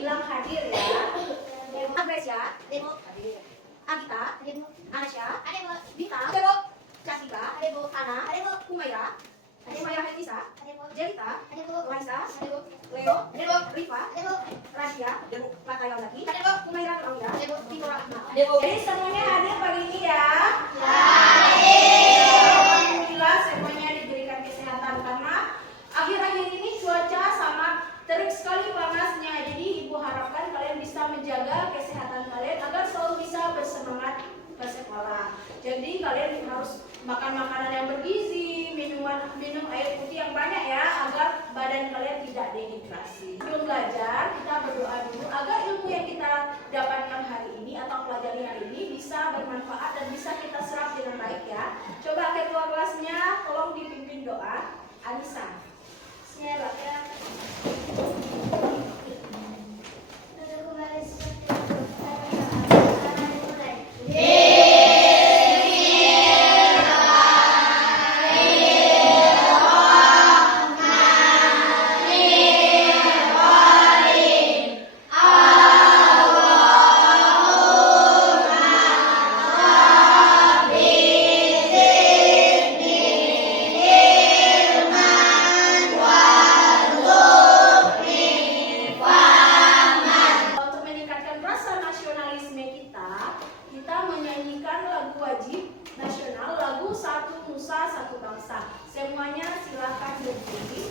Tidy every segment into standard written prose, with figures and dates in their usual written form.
bilang hadir ya. Agresya, hadir. Agita, Anasya, Dita, Jessica, Ana, Umaira, Hetisa, Jelita, Laisa, Leo, Rifa, Radia, Lataya lagi, Umaira Rangga, Tito Rahma. Jadi semuanya hadir pagi ini ya. Alhamdulillah semuanya diberikan kesehatan karena akhir-akhir ini cuaca sangat terik sekali panasnya. Jadi ibu harapkan kalian bisa menjaga kesehatan kalian agar selalu bisa bersemangat ke sekolah. Jadi kalian harus makan makanan yang bergizi, minum air putih yang banyak ya, agar badan kalian tidak dehidrasi. Sebelum belajar, kita berdoa dulu agar ilmu yang kita dapatkan hari ini atau pelajari hari ini bisa bermanfaat dan bisa kita serap dengan baik ya. Coba ketua kelasnya tolong dipimpin doa. Anissa. Bismillah ya. Semuanya silakan berdiri.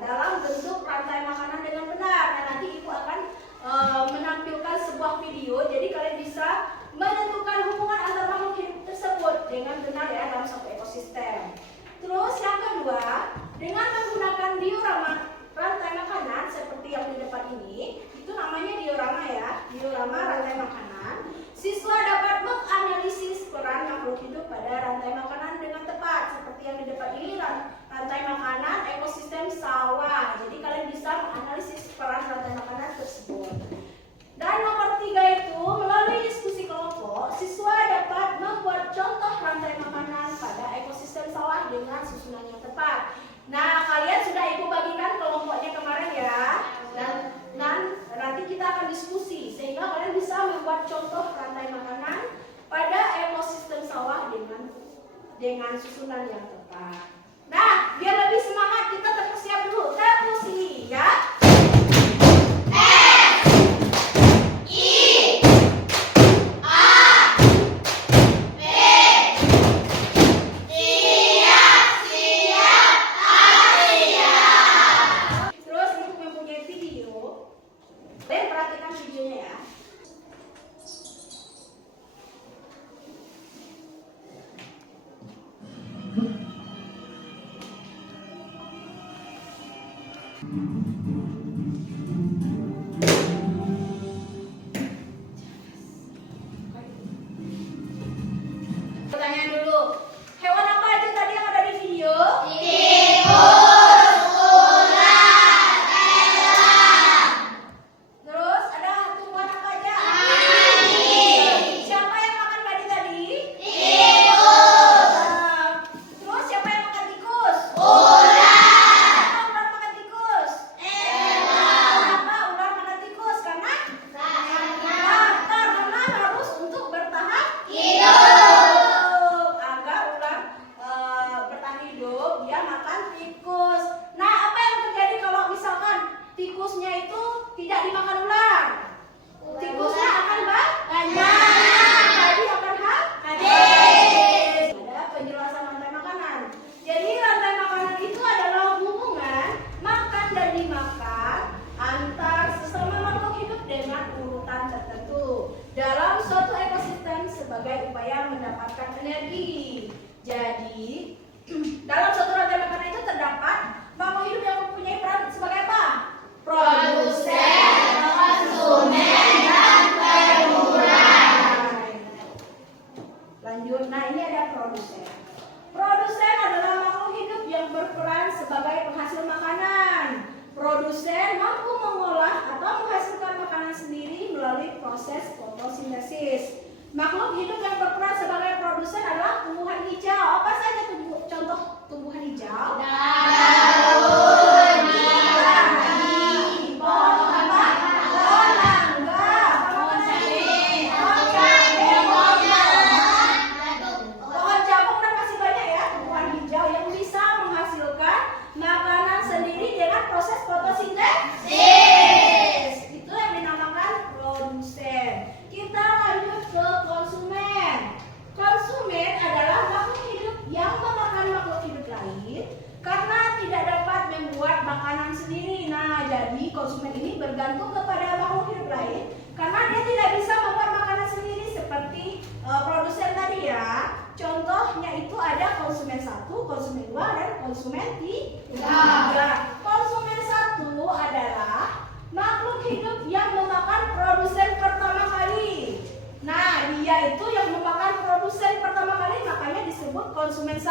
Dalam bentuk rantai makanan dengan benar. Nah, nanti ibu akan menampilkan sebuah video, jadi kalian bisa menentukan hubungan antar makhluk hidup tersebut dengan benar ya dalam satu ekosistem. Terus yang kedua, dengan menggunakan diorama rantai makanan seperti yang di depan ini, itu namanya diorama ya, diorama rantai makanan. Siswa dapat menganalisis peran makhluk hidup pada rantai makanan dengan tepat, seperti yang di depan ini rantai makanan ekosistem sawah. Jadi kalian bisa menganalisis peran rantai makanan tersebut. Dan nomor 3 itu, melalui diskusi kelompok, siswa dapat membuat contoh rantai makanan pada ekosistem sawah dengan susunan yang tepat. Nah, kalian sudah ibu bagikan kelompoknya kemarin ya. Dan nanti kita akan diskusi sehingga kalian bisa membuat contoh rantai makanan pada ekosistem sawah dengan susunan yang tepat. Nah, biar lebih semangat kita terus putarkan videonya ya. Pertanyaan dulu. Hewan apa aja tadi yang ada di video? Terus ada tumbuhan apa aja? Siapa yang makan babi tadi? Terus siapa yang makan tikus? Kenapa ular makan tikus? Kenapa ular makan tikus? Karena harus untuk bertahan hidup. Agar ular bertahan hidup, dia makan tikus. Nah, apa yang terjadi kalau misalkan tikusnya itu tidak dimakan ular? Tikusnya akan banyak. Tadi akan habis. Ada penjelasan rantai makanan. Jadi rantai makanan itu adalah hubungan makan dan dimakan antar sesama makhluk hidup dengan urutan tertentu dalam suatu ekosistem sebagai upaya mendapatkan energi. Jadi dalam suatu rantai makanan itu terdapat makhluk hidup yang mempunyai peran sebagai apa? Produsen, konsumen, dan pengumpulan. Lanjut, nah ini ada produsen. Produsen adalah makhluk hidup yang berperan sebagai penghasil makanan. Produsen mampu mengolah atau menghasilkan makanan sendiri melalui proses fotosintesis. Makhluk hidup yang berperan sebagai produsen adalah tumbuhan hijau. Apa saja contoh tumbuhan hijau? Proses fotosintesis itu yang dinamakan produsen. Kita lanjut ke konsumen. Konsumen adalah makhluk hidup yang memakan makhluk hidup lain karena tidak dapat membuat makanan sendiri. Nah, jadi konsumen ini bergantung kepada makhluk hidup lain karena dia tidak bisa membuat makanan sendiri seperti produsen tadi ya. Contohnya itu ada konsumen 1, konsumen 2, dan konsumen 3. Konsumen 1 adalah makhluk hidup yang memakan produsen pertama kali. Nah, dia itu yang memakan produsen pertama kali, makanya disebut konsumen 1.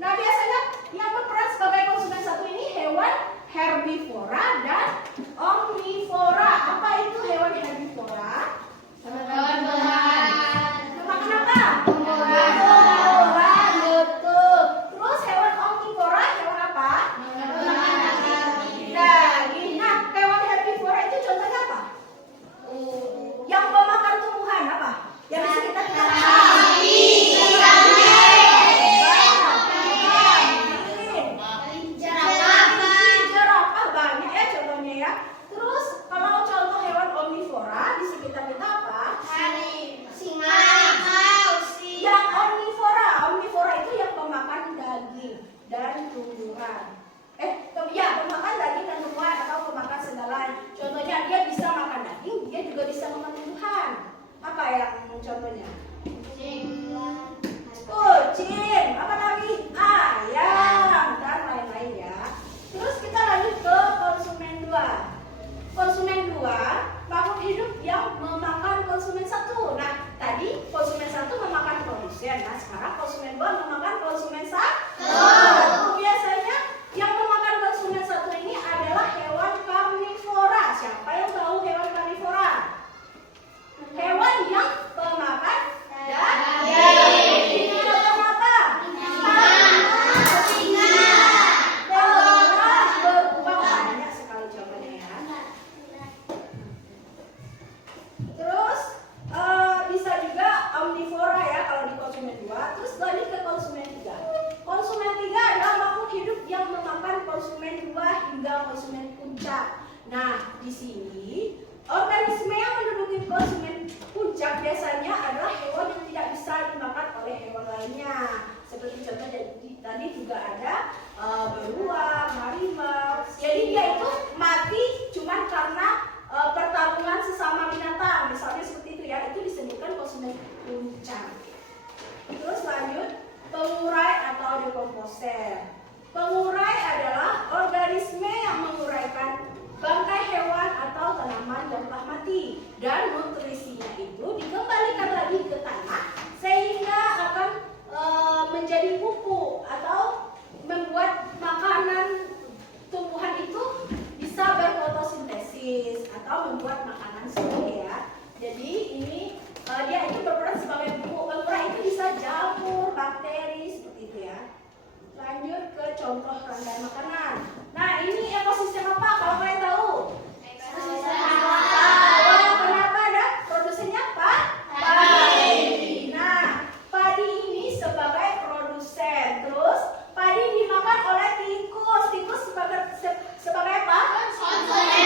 Nah, biasanya yang berperan sebagai konsumen 1 ini hewan herbivora dan omnivora. Apa itu hewan herbivora? Makan apa? Tumbuhan, betul. Terus hewan omnivora, hewan apa? Daging. Nah, hewan herbivora itu contohnya apa? Yang memakan tumbuhan apa? Yang bisa kita jerapah banyak ya contohnya ya. Terus kalau contoh hewan omnivora di sekitar kita apa? Singa. Yang omnivora itu yang pemakan daging dan tumbuhan. Pemakan daging dan tumbuhan atau pemakan segala. Contohnya dia bisa makan daging, dia juga bisa makan tumbuhan. Apa yang contohnya? Kucing, apa lagi? Ayam dan lain-lain ya. Terus kita lanjut ke konsumen 2. Konsumen 2 makhluk hidup yang memakan konsumen 1. Nah, tadi konsumen 1 memakan produsen. Nah, sekarang konsumen 2 memakan konsumen 1. Biasanya yang memakan konsumen 1 ini adalah hewan karnivora. Siapa yang tahu hewan karnivora? Hewan yang pemakan daging. Ini contohnya apa? Singa. Beruang, banyak sekali contohnya ya. Terus bisa juga omnivora ya kalau di konsumen 2. Terus lanjut ke konsumen 3. Konsumen 3 adalah makhluk hidup yang memakan konsumen 2 hingga konsumen puncak. Nah, di sini organisme yang menduduki konsumen puncak biasanya adalah hewan yang tidak bisa dimakan oleh hewan lainnya. Seperti contoh tadi juga ada beruang, harimau. Jadi dia itu mati cuma karena Pengurai adalah organisme yang menguraikan bangkai hewan atau tanaman yang telah mati, dan nutrisinya itu dikembalikan lagi ke tanah sehingga akan menjadi pupuk atau membuat makanan tumbuhan itu bisa berfotosintesis atau membuat makanan sendiri ya. Jadi ini dia itu berperan sebagai pupuk. Pengurai itu bisa jamur, bakteri seperti itu ya. Lanjut ke contoh rantai makanan. Nah, ini ekosistem apa kalau kalian tahu? Ekosistem apa? Kenapa ada? Produsennya apa? Padi. Nah, padi ini sebagai produsen. Terus padi dimakan oleh tikus. Tikus sebagai apa? Konsumen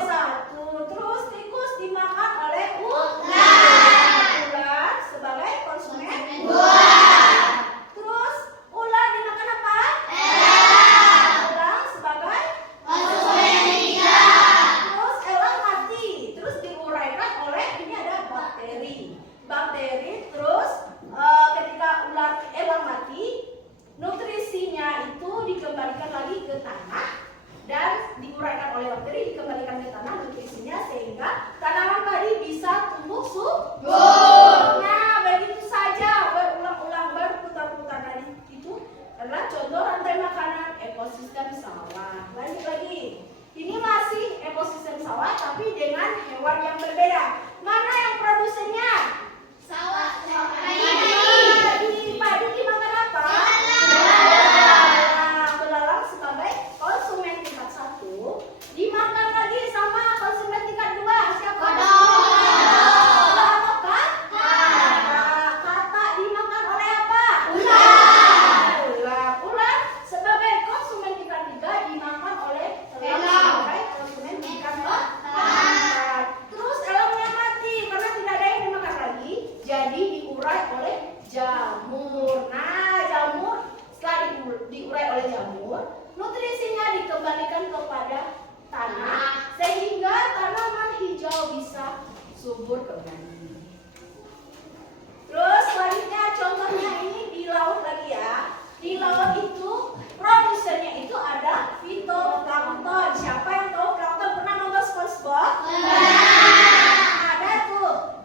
satu. Terus tikus dimakan oleh ular. Ular sebagai konsumen dua. Bakteri, terus ketika elang mati, nutrisinya itu dikembalikan lagi ke tanah dan diuraikan oleh bakteri, dikembalikan ke tanah nutrisinya sehingga tanaman padi bisa tumbuh subur. Nah, begitu saja berulang-ulang berputar-putar. Tadi itu adalah contoh rantai makanan ekosistem sawah. Lanjut lagi. Ini masih ekosistem sawah tapi dengan hewan yang berbeda. Mana yang produsennya? Sawah. Padi dimakan apa? Belalang sebagai konsumen tingkat 1 dimakan lagi sama konsumen tingkat 2. Siapa? Apakah? Kata dimakan oleh apa? Ular. Ular sebagai konsumen tingkat 3 dimakan oleh elang sebagai konsumen tingkat 4. Terus elangnya mati karena tidak ada yang dimakan lagi, jadi diurai oleh jamur. Nah, jamur setelah diurai oleh jamur, nutrisinya dikembalikan kepada tanah sehingga tanaman hijau bisa subur kembali. Terus selanjutnya contohnya ini di laut lagi ya. Di laut itu produsennya itu ada fitoplankton. Siapa yang tahu plankton? Pernah nonton SpongeBob? Ada tuh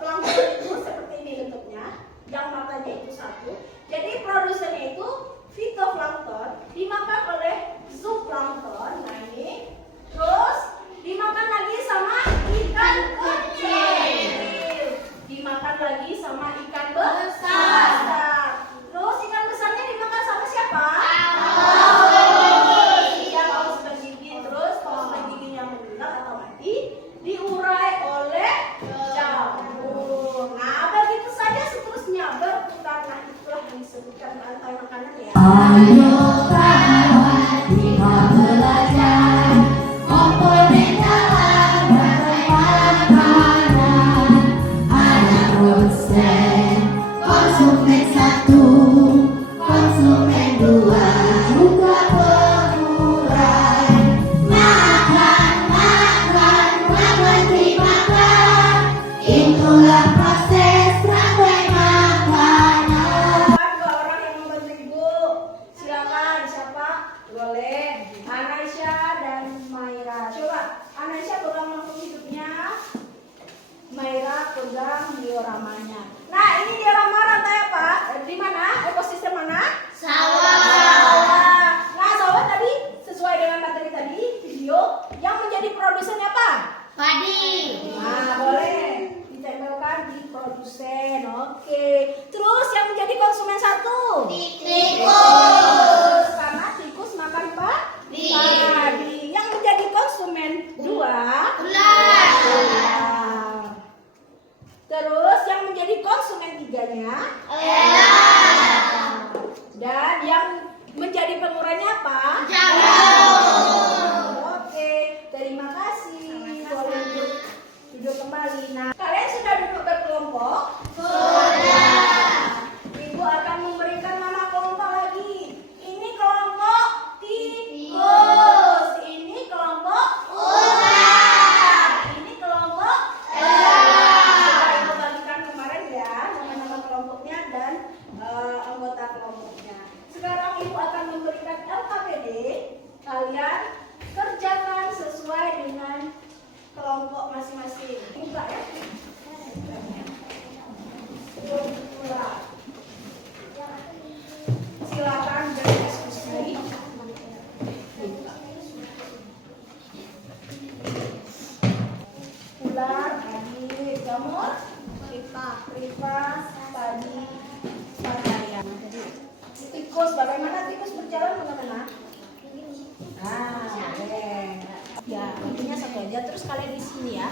plankton itu seperti ini bentuknya, yang matanya itu satu. Jadi produsennya itu fitoplankton, dimakan oleh zooplankton. Nah ini, terus dimakan lagi sama ikan kecil, dimakan lagi sama ikan besar. Terus ikan besarnya dimakan sama siapa? Ya, paus bergigi. Terus paus bergigi yang meninggal atau mati diurai oleh jamur. Nah, begitu saja seterusnya berputar. Nah, itulah yang disebutkan rantai makanan ya. Ayo kawan, kita belajar komponen dalam rantai makanan. Ada produsen, konsumen 1, konsumen 2, juga pengurai. Makan, dimakan. Itulah proses rantai makanan. Dua orang yang membantu ibu, silakan. Siapa? Boleh. Anaisha dan Maira. Coba Anaisha pegang lampu hidupnya, Maira pegang dioramanya. Nah, ini diorama rantai apa? Di mana? Ekosistem mana? Sawah. Nah, sawah tadi sesuai dengan materi tadi video yang menjadi produsennya apa? Padi. Nah, boleh ditempelkan di produsen. Oke. Terus yang menjadi konsumen 1? Tikus. Karena tikus makan apa? Padi. Yang menjadi konsumen 2? Ular. Terus yang menjadi konsumen 3-nya? Elang. Dan yang menjadi pengurainya apa? Jamur. Oke, terima kasih. Boleh duduk kembali. Nah, kalian sudah duduk berkelompok? Sudah. Ibu akan memberikan nama kelompok lagi. Ini kelompok tikus. Ini kelompok Ular. Ini kelompok Elang. Sudah ibu bagikan kemarin ya, nama-nama kelompoknya dan anggota kelompoknya. Sekarang ibu akan memberikan LKPD. Kalian kerjakan sesuai dengan kelompok masing-masing. Buka ya. Silakan berdiskusi. Ular, tadi jamur, ripas, tadi papaya. Tikus, bagaimana tikus berjalan kemana-mana? Boleh. Ya, intinya satu aja. Terus kalian di sini ya.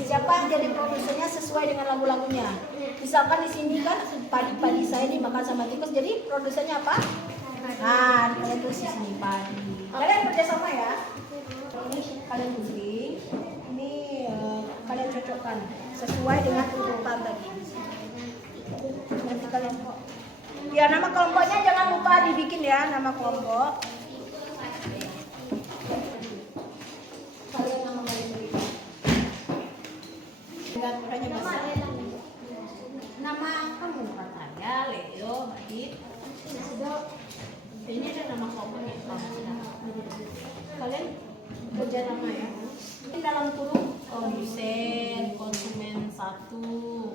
Siapa yang jadi produsernya sesuai dengan lagu-lagunya? Misalkan di sini kan padi saya dimakan sama tikus, jadi produsernya apa? Nah, kalian tulis di sini padi. Kalian kerjasama ya. Ini kalian googling. Ini kalian cocokkan sesuai dengan urutan tadi. Nanti kalian kok. Ya, nama kelompoknya jangan lupa dibikin ya, nama kelompok. Kalian nama kalian. Enggak kurangnya bahasa. Nama kamu katanya Leo, Adit. Ini ada nama kelompoknya. Kalian kerja nama ya. Ini dalam kurung konsumen 1,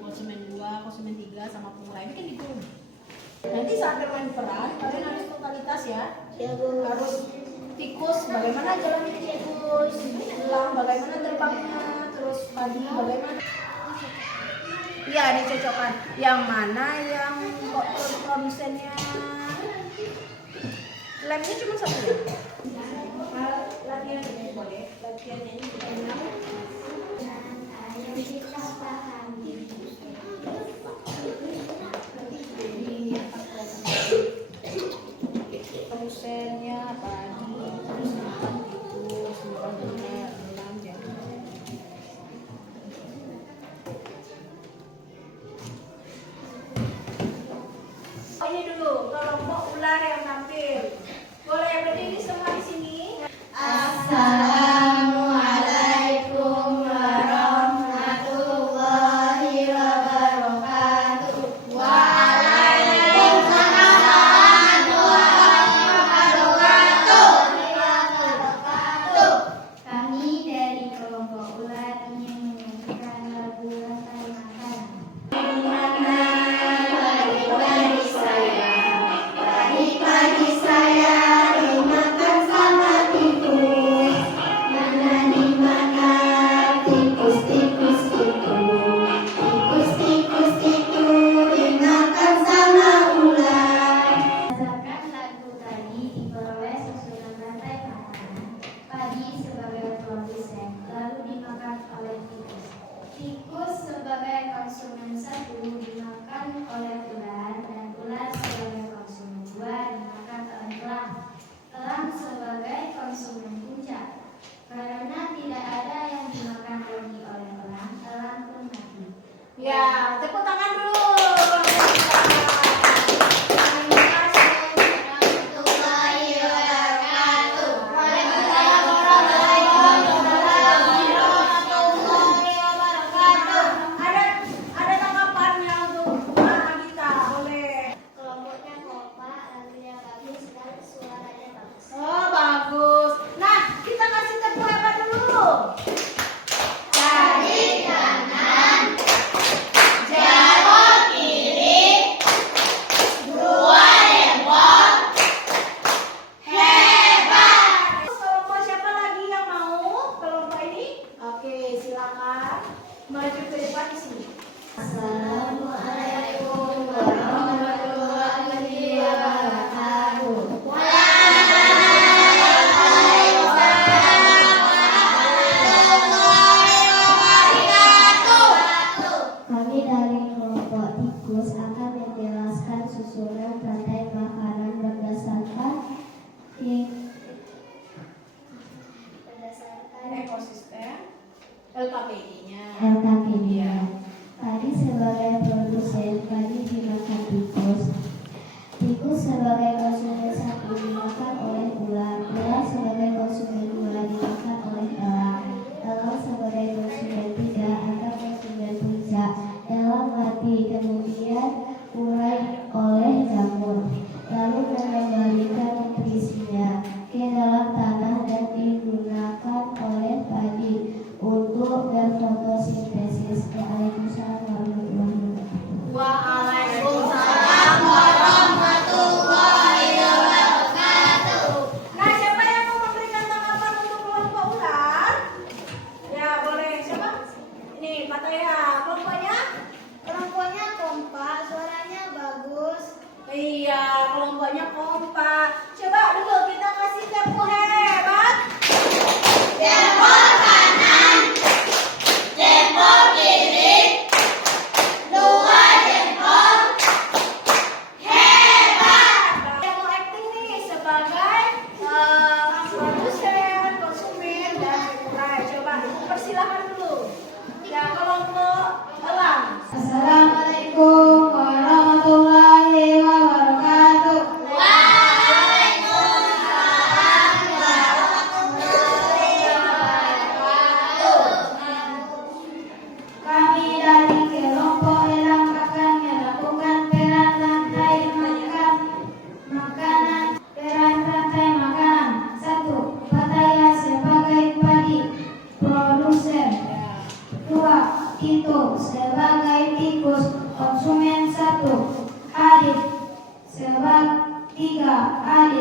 konsumen 2, konsumen 3 sama pemula. Ini kan di kurung. Nanti saat bermain peran, kalian harus totalitas ya. Harus tikus, bagaimana jalannya tikus, elang, bagaimana terbangnya, terus padi, bagaimana. Iya, dicocokkan. Yang mana yang produsennya? Lemnya cuma satu ya? Latihan ini boleh. Latihannya ini kita bilang. Produsennya padi, terus makan tikus, makan ular, elang, jamur. Ini dulu kelompok ular yang tampil. Boleh berdiri semua di sini. Assalamualaikum warahmatullahi wabarakatuh.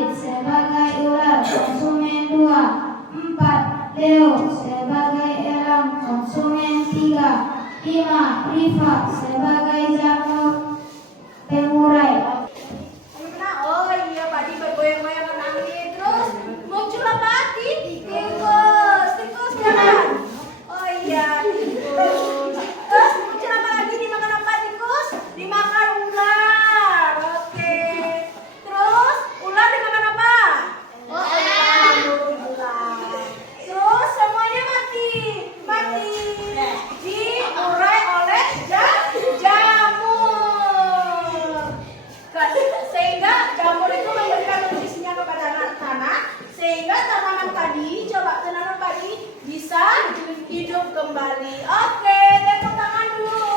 Khalid sebagai ular konsumen 2. 4. Leo sebagai elang konsumen 3. 5. Rifa sebagai jamur temurai. Nah, oh iya, padi bergoyang-goyang kena angin. Terus muncul apa? Tikus jalan. Oh iya, tikus. Terus muncul apa lagi? Dimakan apa tikus? Dimakan ular. Oke. Terus ular dimakan apa? Ular. Terus semuanya mati. Diurai oleh jamur. Sehingga jamur itu memberikan nutrisinya kepada tanah, sehingga tanaman padi bisa hidup kembali. Oke, tepuk tangan dulu.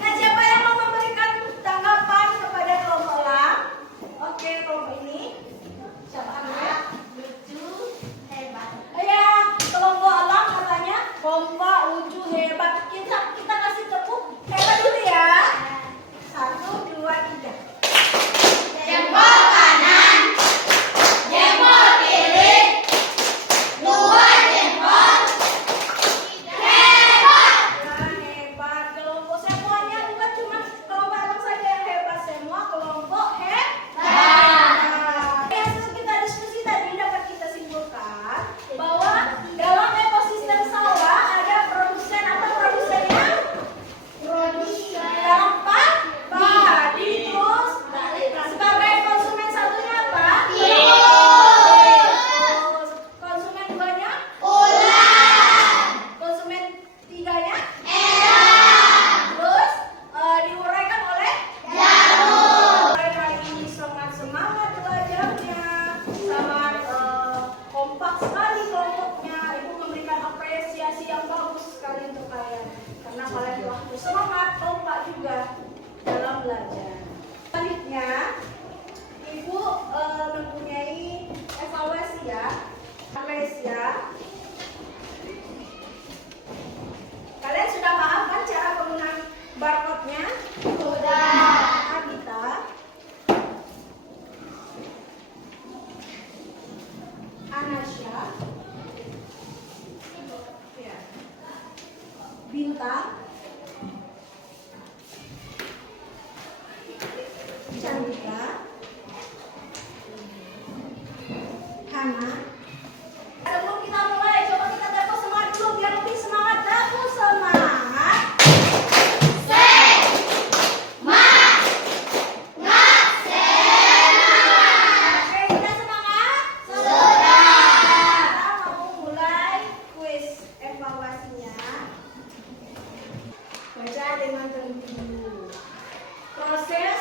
Nah, siapa yang mau memberikan tanggapan kepada kelompok elang? Oke, kelompok ini. Siapa namanya? Lucu, hebat. Ya, kelompok elang katanya kompak, lucu, hebat. Kita kasih tepuk hebat dulu ya. 1, 2, 3. Jempol kanan, jempol kiri, 2 jempol. Hebat. Nah, hebat. Kelompok semuanya bukan cuma kelompok elang saja yang hebat, semua kelompok hebat. Yang kita diskusi tadi dapat kita simpulkan bahwa dalam ekosistem sawah ada produsen apa produsennya? Dalam padi. Terus sebagai konsumen satunya apa? Tikus. Konsumen 2-nya? Ular. Konsumen 3-nya? Elang. Terus diuraikan oleh Jamur. kali ini sangat semangat belajarnya, sangat kompak sekali kelompoknya. Ibu memberikan apresiasi yang bagus sekali untuk kalian karena kalian telah bersemangat, kompak juga dalam belajar. Selanjutnya, Ibu mempunyai evaluasi ya. Kalian sudah paham kan cara penggunaan barcode-nya? Sudah. Agita, Anasya, Bintang, Chandika, Hana. Sebelum kita mulai, coba kita tepuk semangat dulu biar lebih semangat. Tepuk semangat. Oke, sudah semangat? Kita mau mulai kuis evaluasinya. Baca dengan teliti. Proses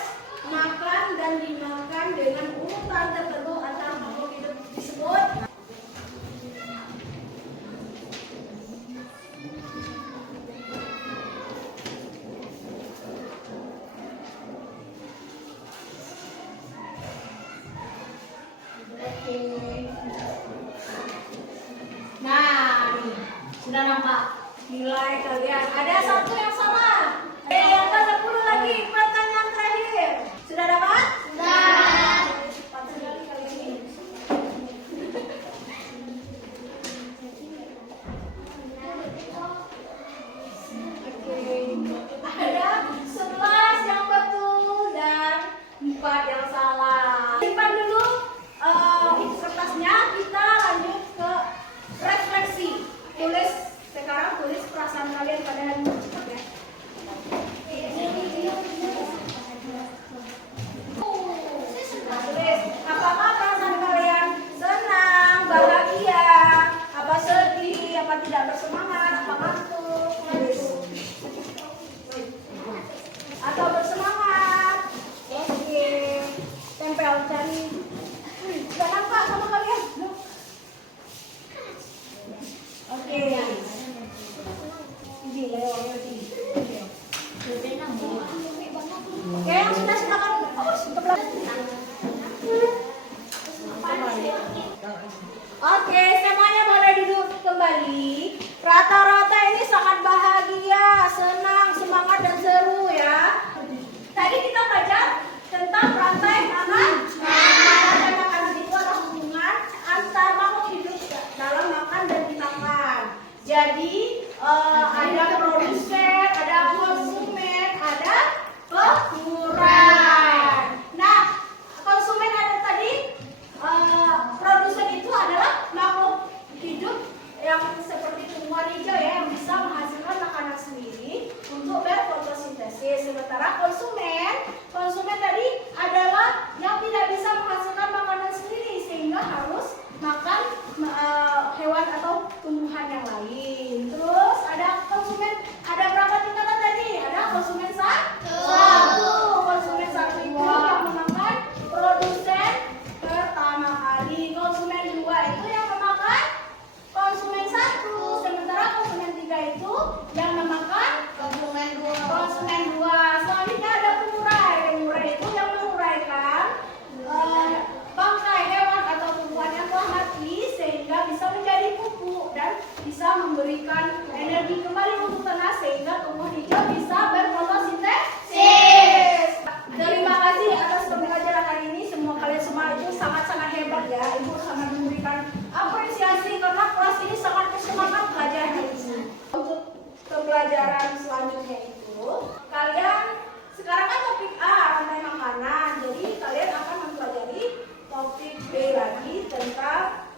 makan dan dimakan dengan urutan tertentu antara makhluk hidup disebut. Oke. Nah, nih sudah nampak nilai kalian. Ada satu yang salah. Yang ke-10 lagi. Pertanyaan terakhir. Sudah dapat? Sudah. Cepat sekali kalian ini. Oke. Ada 11 yang betul dan 4 yang salah. Simpan dulu kertasnya. Kita lanjut ke refleksi. Sekarang tulis perasaan kalian pada hari ini. Cepat ya. Tulis, apakah perasaan kalian senang, bahagia, apa sedih, apa tidak bersemangat, apa ngantuk, tulis. Atau bersemangat. Oke. Tempel cari. Gak nampak sama kalian. Oke. Ini lewat. selanjutnya itu kalian sekarang kan topik A rantai makanan. Jadi kalian akan mempelajari topik B lagi tentang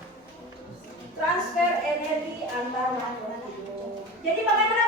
transfer energi antar makhluk hidup. Jadi bagaimana